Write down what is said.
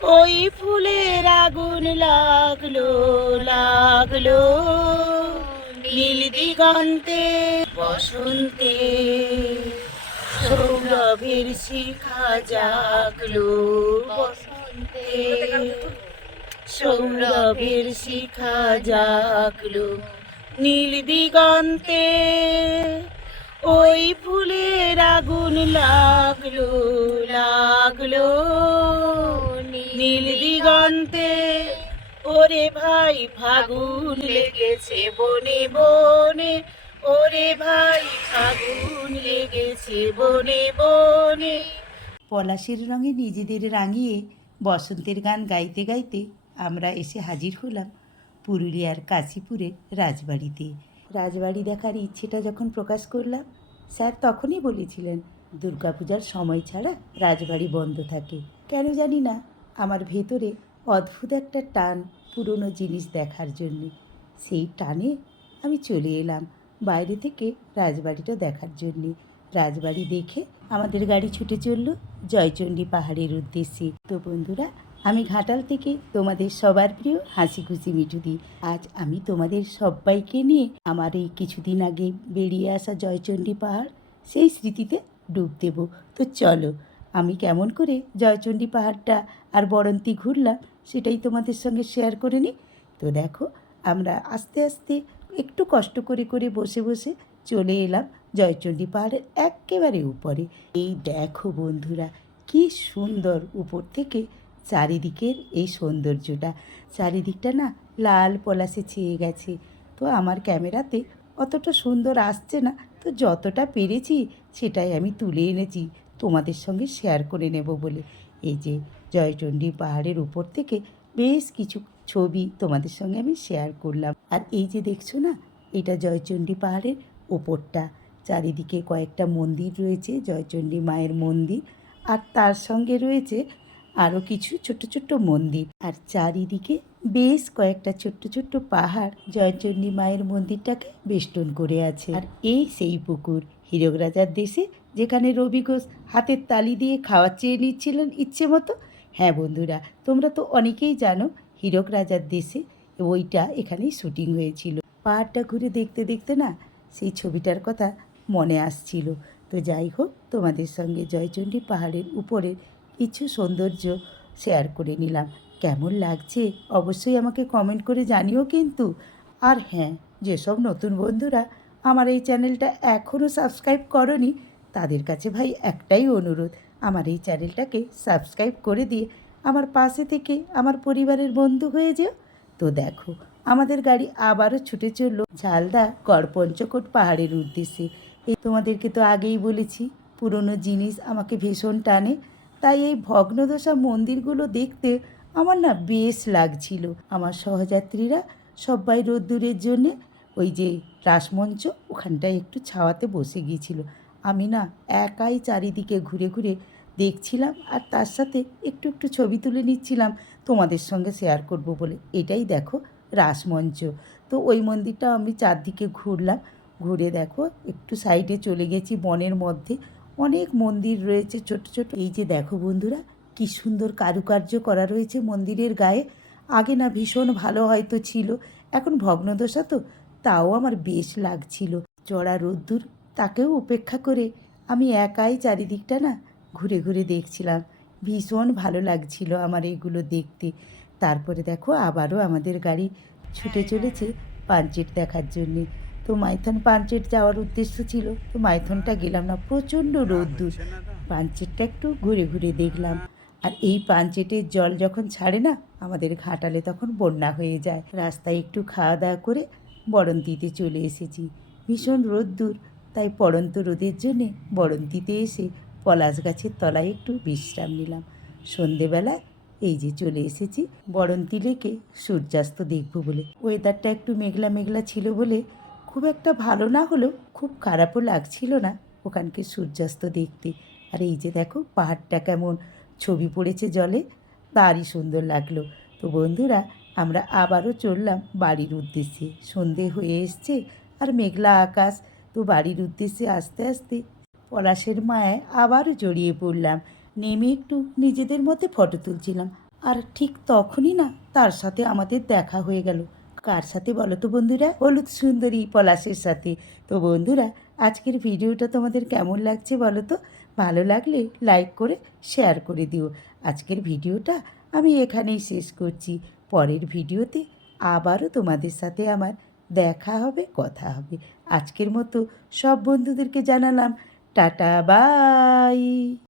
ওই ফুলের আগুন লাগলো লাগলো নীল দিগন্তে বসন্তে, সৌরভের শিখা জাগলো বসন্তে, সৌরভের শিখা জাগলো নীল দিগন্তে। ওই ফুলের আগুন লাগলো লাগলো নীল দিগন্তে। ওরে ভাই ফাগুন লেগেছে বনে বনে, ওরে ভাই ফাগুন লেগেছে বনে বনে। পলাশের রঙে নিজেদের রাঙিয়ে বসন্তের গান গাইতে গাইতে আমরা এসে হাজির হলাম পুরুলিয়ার কাশীপুরে রাজবাড়িতে। রাজবাড়ি দেখার ইচ্ছেটা যখন প্রকাশ করলাম, স্যার তখনই বলেছিলেন দুর্গাপূজার সময় ছাড়া রাজবাড়ি বন্ধ থাকে। কেন জানি না আমার ভেতরে অদ্ভুত একটা টান পুরনো জিনিস দেখার জন্যে। সেই টানে আমি চলে এলাম বাইরে থেকে রাজবাড়িটা দেখার জন্যে। রাজবাড়ি দেখে আমাদের গাড়ি ছুটে চলল জয়চণ্ডী পাহাড়ের উদ্দেশ্যে। তো বন্ধুরা, আমি ঘাটাল থেকে তোমাদের সবার প্রিয় হাসি খুশি মিঠুদি। আজ আমি তোমাদের সবাইকে নিয়ে আমার এই কিছুদিন আগে বেরিয়ে আসা জয়চণ্ডী পাহাড়, সেই স্মৃতিতে ডুব দেব। তো চলো, আমি কেমন করে জয়চণ্ডী পাহাড়টা আর বরন্তি ঘুরলাম সেটাই তোমাদের সঙ্গে শেয়ার করে নিই। তো দেখো, আমরা আস্তে আস্তে একটু কষ্ট করে করে বসে বসে চলে এলাম জয়চণ্ডী পাহাড়ের একেবারে উপরে। এই দেখো বন্ধুরা, কি সুন্দর উপর থেকে চারিদিকের এই সৌন্দর্যটা। চারিদিকটা না লাল পলাশে ছেয়ে গেছে। তো আমার ক্যামেরাতে অতটা সুন্দর আসছে না, তো যতটা পেরেছি সেটাই আমি তুলে এনেছি তোমাদের সঙ্গে শেয়ার করে নেব বলে। এই যে জয়চণ্ডী পাহাড়ের উপর থেকে বেশ কিছু ছবি তোমাদের সঙ্গে আমি শেয়ার করলাম। আর এই যে দেখছো না, এটা জয়চণ্ডী পাহাড়ের ওপরটা। চারিদিকে কয়েকটা মন্দির রয়েছে, জয়চণ্ডী মায়ের মন্দির, আর তার সঙ্গে রয়েছে আরও কিছু ছোট্ট ছোট্ট মন্দির। আর চারিদিকে বেশ কয়েকটা ছোট্ট ছোট্ট পাহাড় জয়চণ্ডী মায়ের মন্দিরটাকে বেষ্টন করে আছে। আর এই সেই পুকুর, হীরক রাজার দেশে, যেখানে রবি ঘোষ হাতের তালি দিয়ে খাওয়া চেয়ে নিচ্ছিলেন ইচ্ছে মতো। হ্যাঁ বন্ধুরা, তোমরা তো অনেকেই জানো হীরক রাজার দেশে ওইটা এখানেই শুটিং হয়েছিল। পাহাড়টা ঘুরে দেখতে দেখতে না সেই ছবিটার কথা মনে আসছিল। তো যাই হোক, তোমাদের সঙ্গে জয়চণ্ডী পাহাড়ের উপরের কিছু সৌন্দর্য শেয়ার করে নিলাম। কেমন লাগছে অবশ্যই আমাকে কমেন্ট করে জানিও কিন্তু। আর হ্যাঁ, যেসব নতুন বন্ধুরা আমার এই চ্যানেলটা এখনও সাবস্ক্রাইব করনি, তাদের কাছে ভাই একটাই অনুরোধ, আমার এই চ্যানেলটাকে সাবস্ক্রাইব করে দিয়ে আমার পাশে থেকে আমার পরিবারের বন্ধু হয়ে যেও। তো দেখো, আমাদের গাড়ি আবারও ছুটে চলল ঝালদা গড়পঞ্চকোট পাহাড়ের উদ্দেশ্যে। এই তোমাদেরকে তো আগেই বলেছি পুরনো জিনিস আমাকে ভীষণ টানে, তাই এই ভগ্নদশা মন্দিরগুলো দেখতে আমার না বেশ লাগছিল। আমার সহযাত্রীরা সবাই রোদ্দুরের জন্যে ওই যে রাসমঞ্চ ওখানটায় একটু ছাওয়াতে বসে গিয়েছিল। আমি না একাই চারিদিকে ঘুরে ঘুরে দেখছিলাম, আর তার সাথে একটু একটু ছবি তুলে নিচ্ছিলাম তোমাদের সঙ্গে শেয়ার করব বলে। এটাই দেখো রাসমঞ্চ। তো ওই মন্দিরটা আমি চারদিকে ঘুরলাম, ঘুরে দেখো একটু সাইডে চলে গেছি বনের মধ্যে। অনেক মন্দির রয়েছে ছোট ছোট। এই যে দেখো বন্ধুরা, কি সুন্দর কারুকার্য করা রয়েছে মন্দিরের গায়ে। আগে না ভীষণ ভালো হয়তো ছিল, এখন ভগ্নদশা তো, তাও আমার বেশ লাগছিল। চড়া রোদ্দুর তাকেও উপেক্ষা করে আমি একাই চারিদিকটা না ঘুরে ঘুরে দেখছিলাম। ভীষণ ভালো লাগছিল আমার এগুলো দেখতে। তারপরে দেখো আবারও আমাদের গাড়ি ছুটে চলেছে পাঞ্চেট দেখার জন্যে। তো মাইথন পাঞ্চেট যাওয়ার উদ্দেশ্য ছিল, তো মাইথনটা গেলাম না, প্রচণ্ড রোদ্দুর। পাঞ্চেটটা একটু ঘুরে ঘুরে দেখলাম। আর এই পাঞ্চেটের জল যখন ছাড়ে না আমাদের ঘাটালে, তখন বন্যা হয়ে যায়। রাস্তায় একটু খাওয়া দাওয়া করে বরন্তিতে চলে এসেছি। ভীষণ রোদ্দুর, তাই পড়ন্ত রোদের জন্যে বরন্তিতে এসে পলাশ গাছের তলায় একটু বিশ্রাম নিলাম। সন্ধেবেলায় এই যে চলে এসেছি বরন্তি লেকে সূর্যাস্ত দেখব বলে। ওয়েদারটা একটু মেঘলা মেঘলা ছিল বলে খুব একটা ভালো না হলেও খুব খারাপও লাগছিল না ওখানকে সূর্যাস্ত দেখতে। আর এই যে দেখো পাহাড়টা কেমন ছবি পড়েছে জলে, তারই সুন্দর লাগলো। তো বন্ধুরা, আমরা আবারও চললাম বাড়ির উদ্দেশ্যে। সন্ধে হয়ে এসছে আর মেঘলা আকাশ। তো বাড়ির উদ্দেশ্যে আস্তে আস্তে পলাশের মায়ায় আবারও জড়িয়ে পড়লাম। নেমে একটু নিজেদের মধ্যে ফটো তুলছিলাম। আর ঠিক তখনই না তার সাথে আমাদের দেখা হয়ে গেল। কার সাথে বলো তো বন্ধুরা? হলুদ সুন্দরী পলাশের সাথে। তো বন্ধুরা, আজকের ভিডিওটা তোমাদের কেমন লাগছে বলো তো? ভালো লাগলে লাইক করে শেয়ার করে দিও। আজকের ভিডিওটা আমি এখানেই শেষ করছি। পরের ভিডিওতে আবারও তোমাদের সাথে আমার দেখা হবে, কথা হবে। আজকের মতো সব বন্ধুদেরকে জানালাম টাটা, বাই।